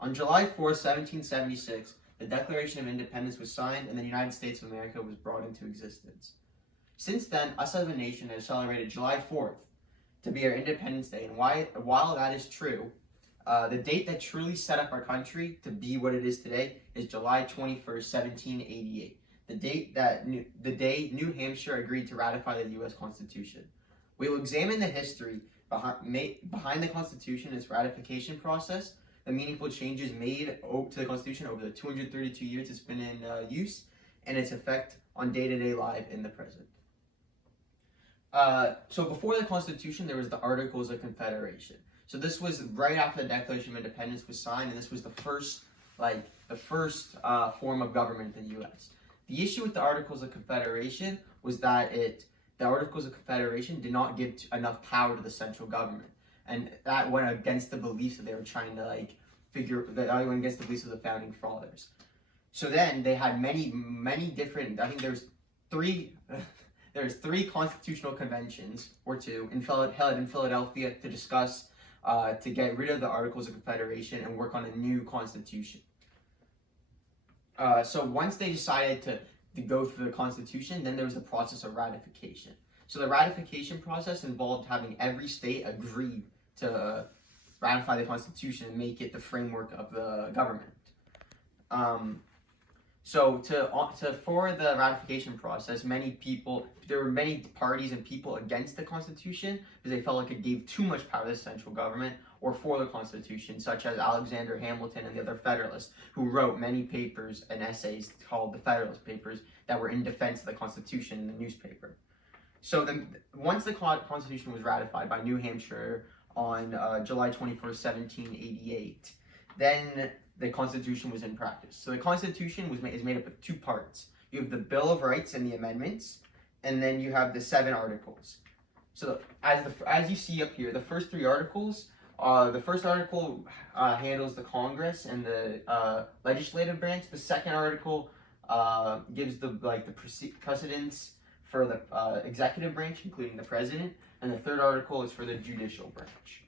On July 4th, 1776, the Declaration of Independence was signed and the United States of America was brought into existence. Since then, us as a nation has celebrated July 4th to be our Independence Day, and while that is true, the date that truly set up our country to be what it is today is July 21st, 1788, the day New Hampshire agreed to ratify the U.S. Constitution. We will examine the history behind the Constitution and its ratification process, the meaningful changes made to the Constitution over the 232 years it's been in use, and its effect on day-to-day life in the present. So before the Constitution, there was the Articles of Confederation. So this was right after the Declaration of Independence was signed, and this was the first form of government in the U.S. The issue with the Articles of Confederation was that the Articles of Confederation did not give enough power to the central government, and that went against the beliefs that they were trying to went against the beliefs of the founding fathers. So then they had many different. I think there's three constitutional conventions or two held in Philadelphia to discuss to get rid of the Articles of Confederation and work on a new constitution. So once they decided to go through the Constitution, then there was the process of ratification. So the ratification process involved having every state agree to ratify the Constitution and make it the framework of the government. So for the ratification process, there were many parties and people against the Constitution because they felt like it gave too much power to the central government, or for the Constitution, such as Alexander Hamilton and the other Federalists, who wrote many papers and essays called the Federalist Papers that were in defense of the Constitution in the newspaper. So then, once the Constitution was ratified by New Hampshire on July 21st, 1788, then the Constitution was in practice. So the Constitution is made up of two parts. You have the Bill of Rights and the amendments, and then you have the 7 articles. So as you see up here, the first 3 articles, the first article handles the Congress and the legislative branch. The second article gives the precedence for the executive branch, including the president, and the third article is for the judicial branch.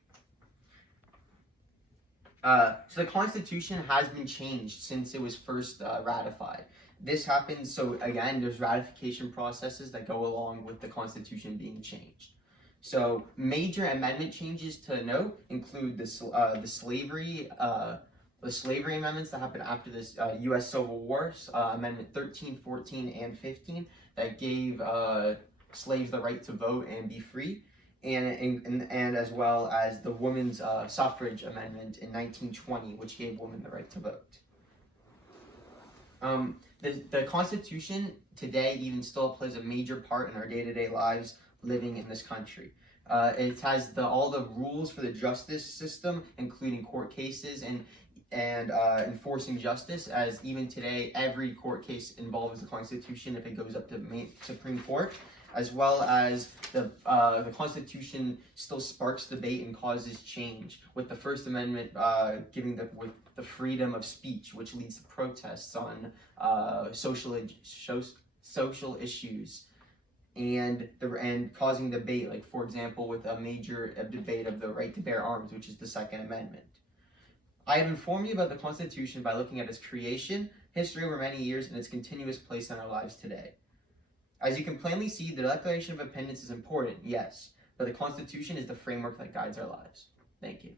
So the Constitution has been changed since it was first ratified. This happens, so again, there's ratification processes that go along with the Constitution being changed. So major amendment changes to note include the slavery amendments that happened after this U.S. Civil War, Amendment 13, 14, and 15, that gave slaves the right to vote and be free. And as well as the Women's Suffrage Amendment in 1920, which gave women the right to vote. The Constitution today even still plays a major part in our day-to-day lives living in this country. It has all the rules for the justice system, including court cases and enforcing justice, as even today every court case involves the Constitution if it goes up to the Supreme Court, as well as the Constitution still sparks debate and causes change, with the First Amendment giving the freedom of speech, which leads to protests on social issues, and causing debate, like for example with a major debate of the right to bear arms, which is the Second Amendment. I have informed you about the Constitution by looking at its creation, history over many years, and its continuous place in our lives today. As you can plainly see, the Declaration of Independence is important, yes, but the Constitution is the framework that guides our lives. Thank you.